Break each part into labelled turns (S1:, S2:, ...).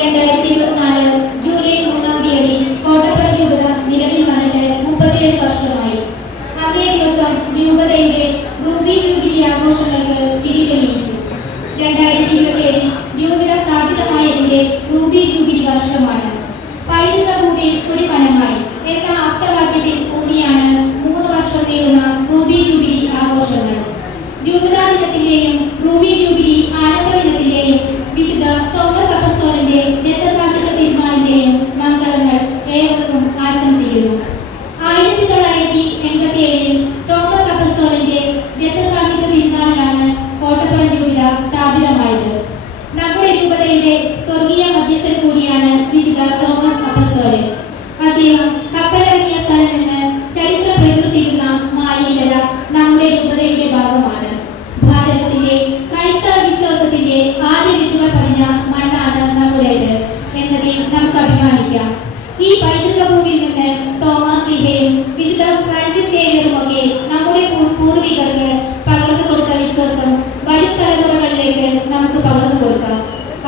S1: and നമുക്ക് ഈ പൈതൃക ഭൂമിയിൽ നിന്ന് തോമസ് ലീഹയും വിശുദ്ധ ഫ്രാൻസിസ് സേവ്യറുമൊക്കെ നമ്മുടെ പൂർവികർക്ക് പകർന്നു കൊടുത്ത വിശ്വാസം വരും തലമുറകളിലേക്ക് നമുക്ക് പകർന്നു കൊടുക്കാം.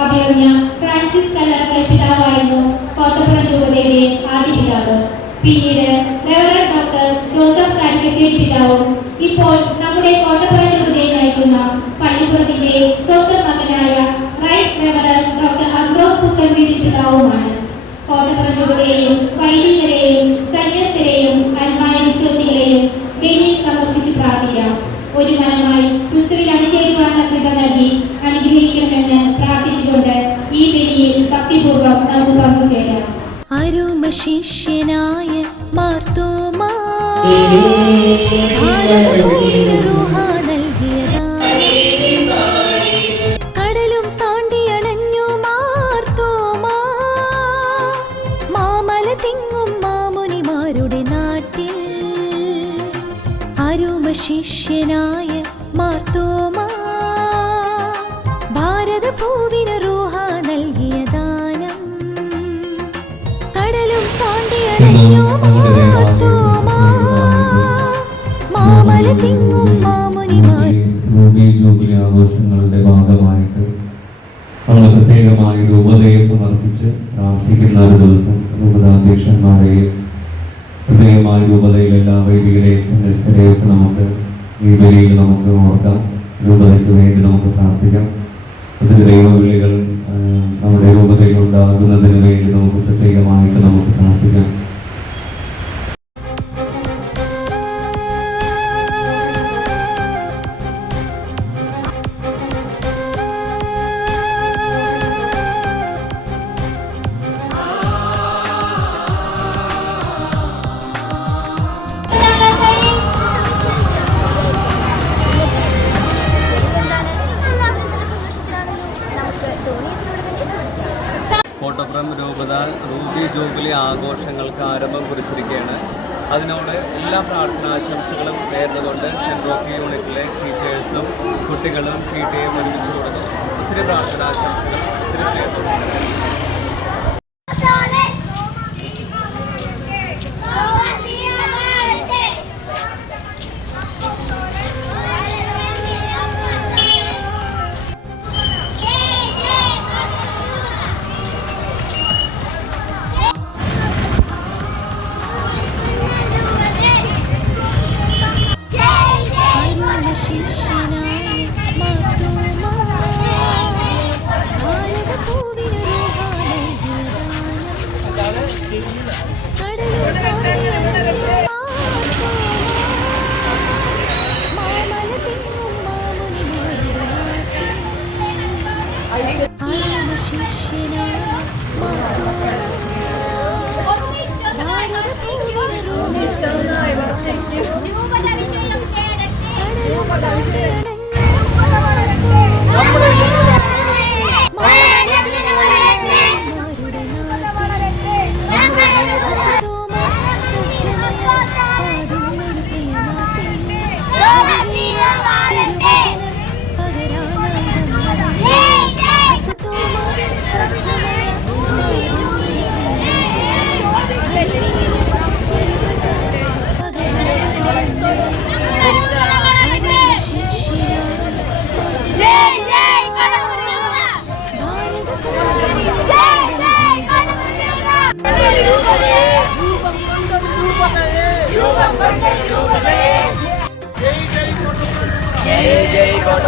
S1: അഭിമന്യ ഫ്രാൻസിസ് കല്ലറക്കൽ പിതാവായിരുന്നു കോട്ടപ്പുറം രൂപതയുടെ ആദ്യ പിതാവ്. പിന്നീട് റെവറൻ ഡോക്ടർ ജോസഫ് കാരിക്കശ്ശേരി പിതാവും ഇപ്പോൾ നമ്മുടെ കോട്ടപ്പുറം രൂപതയെ നയിക്കുന്ന പള്ളിപ്പുറത്തിന്റെ സ്വന്തം മകനായ റൈറ്റ് റെവറൻ ഡോക്ടർ അംബ്രോസ് പുത്തൻ വീട്ടിൽ പിതാവുമാണ്. കോട്ടപ്പുറം രൂപതയെയും വൈദികരെയും സന്യസ്തരെയും അൽമായ വിശ്വാസികളെയും ബലിയിൽ സമർപ്പിച്ച് പ്രാർത്ഥിക്കാം ഒരു മനമായി ക്രിസ്തുവിൽ അണിചേരുവാനുള്ള കൃപ നൽകി അനുഗ്രഹിക്കണമെന്ന് പ്രാർത്ഥിച്ചുകൊണ്ട് ഈ ബലിയിൽ ഭക്തിപൂർവം നമുക്ക് പങ്കുചേരാം
S2: ശിഷ്യനായ മാർത്തോമാ അരുമ ശിഷ്യനായ മാർത്തോമാ. ഭാരതഭൂവിന് റൂഹ നൽകിയ ദാനം. കടലും താണ്ടി അണഞ്ഞു മാർത്തോമാ. മാമല തിങ്ങും മാമുനിമാർ.
S3: ജൂബിലി ആഘോഷങ്ങളുടെ ഭാഗമായിട്ട് നമ്മൾ ഒരു ഉപദേശം സമർപ്പിച്ച് പ്രാർത്ഥിക്കുന്ന ഒരു ദിവസം രൂപതാധ്യക്ഷന്മാരെയും പ്രത്യേകമായി രൂപതയിൽ എല്ലാ വൈദികരെയും നമുക്ക് ഈ ബലിയിൽ നമുക്ക് ഓർക്കാം രൂപതയ്ക്ക് വേണ്ടി നമുക്ക് പ്രാർത്ഥിക്കാം. ഒത്തിരി ദൈവവിളികൾ നമ്മുടെ രൂപതയിൽ ഉണ്ടാകുന്നതിന് വേണ്ടി നമുക്ക് പ്രത്യേകമായിട്ട് നമുക്ക് പ്രാർത്ഥിക്കാം.
S4: കോട്ടപ്പുറം രൂപത റൂബി ജൂബിലി ആഘോഷങ്ങൾക്ക് ആരംഭം കുറിച്ചിരിക്കുകയാണ്. അതിനോട് എല്ലാ പ്രാർത്ഥനാശംസകളും നേർന്നുകൊണ്ട് സെന്റ് യൂണിറ്റിലെ ടീച്ചേഴ്സും കുട്ടികളും ടി എം ഒരുമിച്ച് കൊടുത്തു ഒത്തിരി പ്രാർത്ഥനാശംസകൾ ഒത്തിരി
S5: ఏ జై గోడ